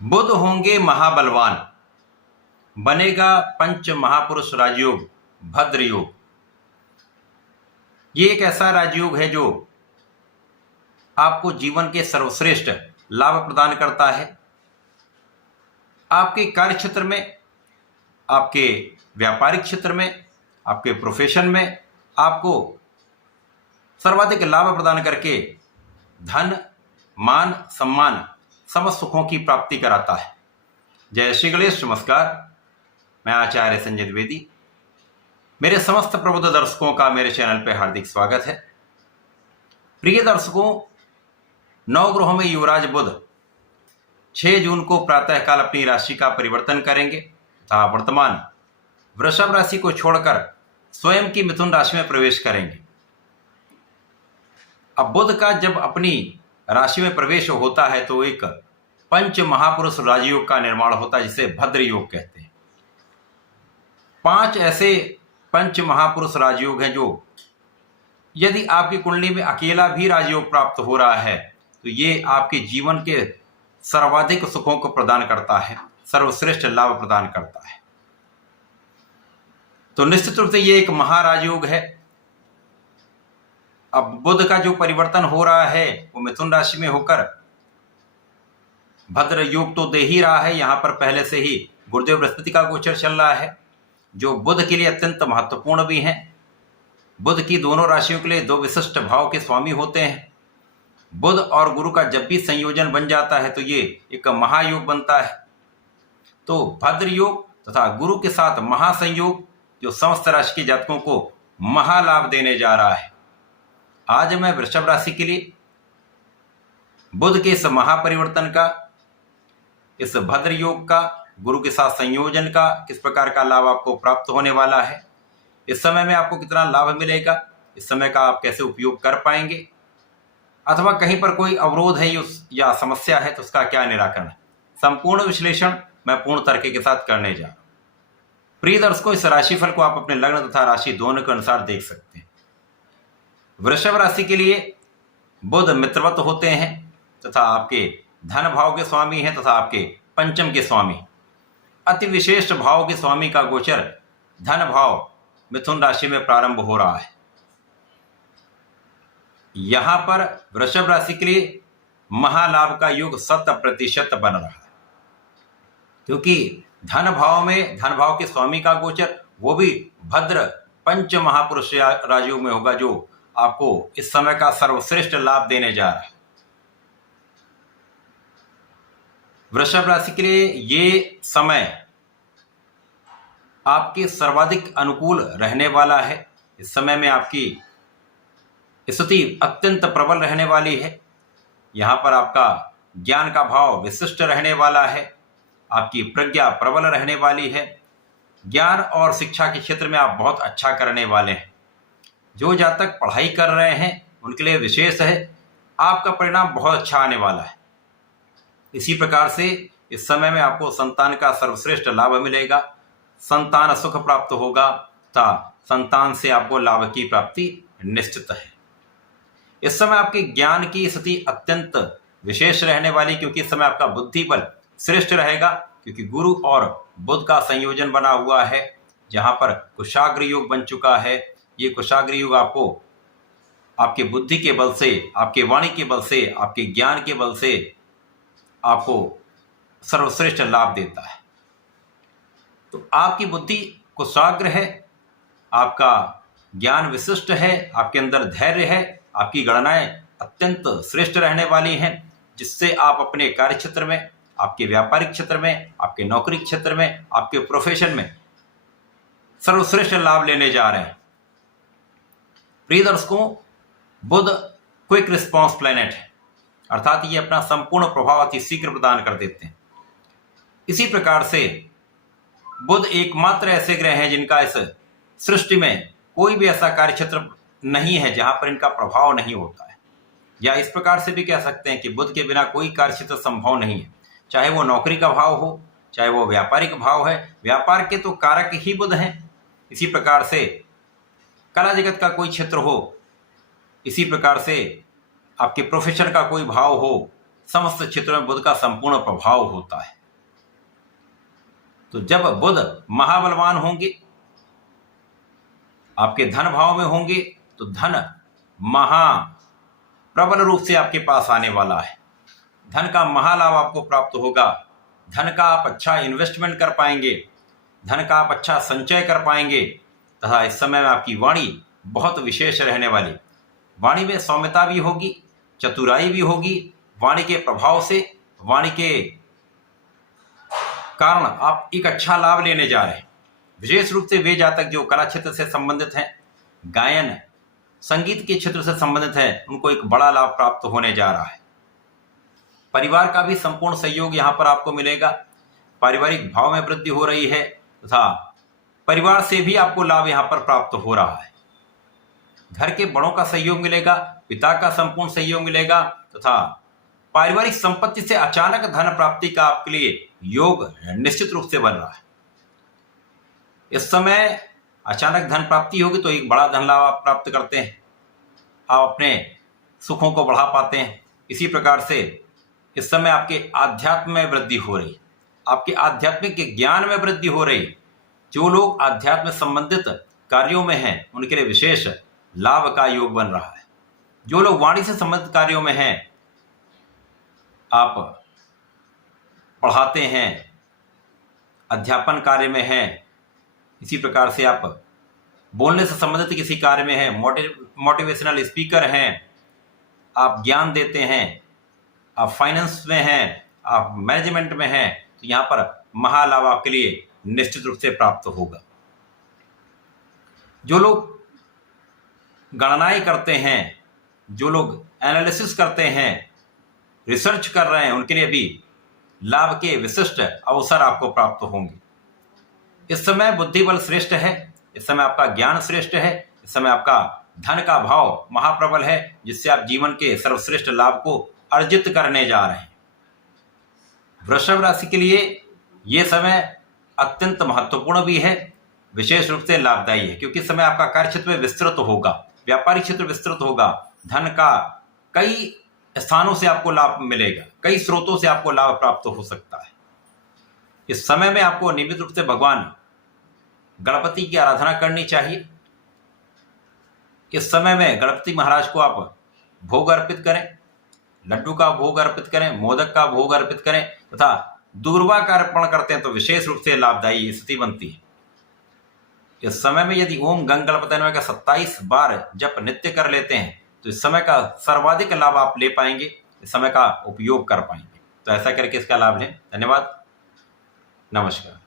बुध होंगे महाबलवान, बनेगा पंच महापुरुष राजयोग भद्र योग। ये एक ऐसा राजयोग है जो आपको जीवन के सर्वश्रेष्ठ लाभ प्रदान करता है। आपके कार्य क्षेत्र में, आपके व्यापारिक क्षेत्र में, आपके प्रोफेशन में आपको सर्वाधिक लाभ प्रदान करके धन, मान, सम्मान, समस्त सुखों की प्राप्ति कराता है। जय श्री गणेश। नमस्कार, मैं आचार्य संजय द्विवेदी। मेरे समस्त प्रबुद्ध दर्शकों का मेरे चैनल पर हार्दिक स्वागत है। प्रिय दर्शकों, नवग्रहों में युवराज बुध 6 जून को प्रातःकाल अपनी राशि का परिवर्तन करेंगे तथा वर्तमान वृषभ राशि को छोड़कर स्वयं की मिथुन राशि में प्रवेश करेंगे। अब बुध का जब अपनी राशि में प्रवेश होता है तो एक पंच महापुरुष राजयोग का निर्माण होता है, जिसे भद्र योग कहते हैं। 5 ऐसे पंच महापुरुष राजयोग हैं जो यदि आपकी कुंडली में अकेला भी राजयोग प्राप्त हो रहा है तो ये आपके जीवन के सर्वाधिक सुखों को प्रदान करता है, सर्वश्रेष्ठ लाभ प्रदान करता है। तो निश्चित रूप से ये एक महाराजयोग है। अब बुध का जो परिवर्तन हो रहा है वो मिथुन राशि में होकर भद्र योग तो दे ही रहा है। यहाँ पर पहले से ही गुरुदेव बृहस्पति का गोचर चल रहा है, जो बुध के लिए अत्यंत महत्वपूर्ण भी हैं। बुध की दोनों राशियों के लिए 2 विशिष्ट भाव के स्वामी होते हैं। बुध और गुरु का जब भी संयोजन बन जाता है तो ये एक महायोग बनता है। तो भद्र योग तथा गुरु के साथ महासंयोग जो समस्त राशि के जातकों को महालाभ देने जा रहा है। आज मैं वृषभ राशि के लिए बुध के इस महापरिवर्तन का, इस भद्र योग का, गुरु के साथ संयोजन का किस प्रकार का लाभ आपको प्राप्त होने वाला है, इस समय में आपको कितना लाभ मिलेगा, इस समय का आप कैसे उपयोग कर पाएंगे, अथवा कहीं पर कोई अवरोध है या समस्या है तो उसका क्या निराकरण है, संपूर्ण विश्लेषण मैं पूर्ण तर्क के साथ करने जा रहा हूं। प्रिय दर्शकों, इस राशिफल को आप अपने लग्न तथा राशि दोनों के अनुसार देख सकते हैं। वृषभ राशि के लिए बुध मित्रवत होते हैं तथा आपके धन भाव के स्वामी हैं तथा आपके पंचम के स्वामी। अति विशेष भाव के स्वामी का गोचर धन भाव मिथुन राशि में प्रारंभ हो रहा है। यहां पर वृषभ राशि के लिए महालाभ का योग 100% बन रहा है, क्योंकि धन भाव के स्वामी का गोचर वो भी भद्र पंच महापुरुष राजयोग में होगा, जो आपको इस समय का सर्वश्रेष्ठ लाभ देने जा रहा है। वृषभ राशि के लिए ये समय आपके सर्वाधिक अनुकूल रहने वाला है। इस समय में आपकी स्थिति अत्यंत प्रबल रहने वाली है। यहाँ पर आपका ज्ञान का भाव विशिष्ट रहने वाला है, आपकी प्रज्ञा प्रबल रहने वाली है। ज्ञान और शिक्षा के क्षेत्र में आप बहुत अच्छा करने वाले हैं। जो जातक पढ़ाई कर रहे हैं उनके लिए विशेष है, आपका परिणाम बहुत अच्छा आने वाला है। इसी प्रकार से इस समय में आपको संतान का सर्वश्रेष्ठ लाभ मिलेगा, संतान सुख प्राप्त होगा तथा संतान से आपको लाभ की प्राप्ति निश्चित है। इस समय आपके ज्ञान की स्थिति अत्यंत विशेष रहने वाली, क्योंकि इस समय आपका बुद्धि बल श्रेष्ठ रहेगा, क्योंकि गुरु और बुध का संयोजन बना हुआ है, जहां पर कुशाग्र योग बन चुका है। ये कुशाग्र योग आपको आपके बुद्धि के बल से, आपके वाणी के बल से, आपके ज्ञान के बल से आपको सर्वश्रेष्ठ लाभ देता है। तो आपकी बुद्धि कुशाग्र है, आपका ज्ञान विशिष्ट है, आपके अंदर धैर्य है, आपकी गणनाएं अत्यंत श्रेष्ठ रहने वाली हैं, जिससे आप अपने कार्य क्षेत्र में, आपके व्यापारिक क्षेत्र में, आपके नौकरी क्षेत्र में, आपके प्रोफेशन में सर्वश्रेष्ठ लाभ लेने जा रहे हैं। प्रिय दर्शकों, बुध क्विक रिस्पॉन्स प्लैनेट है, अर्थात ये अपना संपूर्ण प्रभाव अति शीघ्र प्रदान कर देते हैं। इसी प्रकार से बुध एकमात्र ऐसे ग्रह हैं जिनका इस सृष्टि में कोई भी ऐसा कार्य क्षेत्र नहीं है जहां पर इनका प्रभाव नहीं होता है। या इस प्रकार से भी कह सकते हैं कि बुध के बिना कोई कार्य क्षेत्र संभव नहीं है, चाहे वो नौकरी का भाव हो, चाहे वो व्यापारिक भाव है। व्यापार के तो कारक ही बुध हैं। इसी प्रकार से कला जगत का कोई क्षेत्र हो, इसी प्रकार से आपके प्रोफेशन का कोई भाव हो, समस्त क्षेत्रों में बुध का संपूर्ण प्रभाव होता है। तो जब बुध महाबलवान होंगे, आपके धन भाव में होंगे, तो धन महा प्रबल रूप से आपके पास आने वाला है। धन का महालाभ आपको प्राप्त होगा। धन का आप अच्छा इन्वेस्टमेंट कर पाएंगे, धन का आप अच्छा संचय कर पाएंगे। तथा इस समय में आपकी वाणी बहुत विशेष रहने वाली, वाणी में सौम्यता भी होगी, चतुराई भी होगी। वाणी के प्रभाव से, वाणी के कारण आप एक अच्छा लाभ लेने जा रहे हैं। विशेष रूप से वे जातक जो कला क्षेत्र से संबंधित हैं, गायन संगीत के क्षेत्र से संबंधित है, उनको एक बड़ा लाभ प्राप्त होने जा रहा है। परिवार का भी संपूर्ण सहयोग यहाँ पर आपको मिलेगा। पारिवारिक भाव में वृद्धि हो रही है तथा परिवार से भी आपको लाभ यहाँ पर प्राप्त हो रहा है। घर के बड़ों का सहयोग मिलेगा, पिता का संपूर्ण सहयोग मिलेगा तथा पारिवारिक संपत्ति से अचानक धन प्राप्ति का आपके लिए योग निश्चित रूप से बन रहा है। इस समय अचानक धन प्राप्ति होगी तो एक बड़ा धन लाभ आप प्राप्त करते हैं, आप अपने सुखों को बढ़ा पाते हैं। इसी प्रकार से इस समय आपके आध्यात्म में वृद्धि हो रही, आपके आध्यात्मिक ज्ञान में वृद्धि हो रही। जो लोग आध्यात्म संबंधित कार्यों में हैं उनके लिए विशेष लाभ का योग बन रहा है। जो लोग वाणी से संबंधित कार्यों में हैं, आप पढ़ाते हैं, अध्यापन कार्य में हैं, इसी प्रकार से आप बोलने से संबंधित किसी कार्य में हैं, मोटिवेशनल स्पीकर हैं, आप ज्ञान देते हैं, आप फाइनेंस में हैं, आप मैनेजमेंट में हैं, तो यहाँ पर महालाभ आपके लिए निश्चित रूप से प्राप्त होगा। जो लोग गणनाएं करते हैं, जो लोग एनालिसिस करते हैं, रिसर्च कर रहे हैं, उनके लिए भी लाभ के विशिष्ट अवसर आपको प्राप्त होंगे। इस समय बुद्धि बल श्रेष्ठ है, इस समय आपका ज्ञान श्रेष्ठ है, इस समय आपका धन का भाव महाप्रबल है, जिससे आप जीवन के सर्वश्रेष्ठ लाभ को अर्जित करने जा रहे हैं। वृषभ राशि के लिए यह समय अत्यंत महत्वपूर्ण भी है, विशेष रूप से लाभदायी है, क्योंकि इस समय आपका कार्य क्षेत्र में विस्तृत होगा, व्यापारिक क्षेत्र विस्तृत होगा, धन का कई स्थानों से आपको लाभ मिलेगा, कई स्रोतों से आपको लाभ प्राप्त हो सकता है। इस समय में आपको नियमित रूप से भगवान गणपति की आराधना करनी चाहिए। इस समय में गणपति महाराज को आप भोग अर्पित करें, लड्डू का भोग अर्पित करें, मोदक का भोग अर्पित करें तथा दूर्वा का अर्पण करते हैं तो विशेष रूप से लाभदायी स्थिति बनती है। इस समय में यदि ओम गंग गणपति नमः का 27 बार जप नित्य कर लेते हैं तो इस समय का सर्वाधिक लाभ आप ले पाएंगे, इस समय का उपयोग कर पाएंगे। तो ऐसा करके इसका लाभ लें। धन्यवाद, नमस्कार।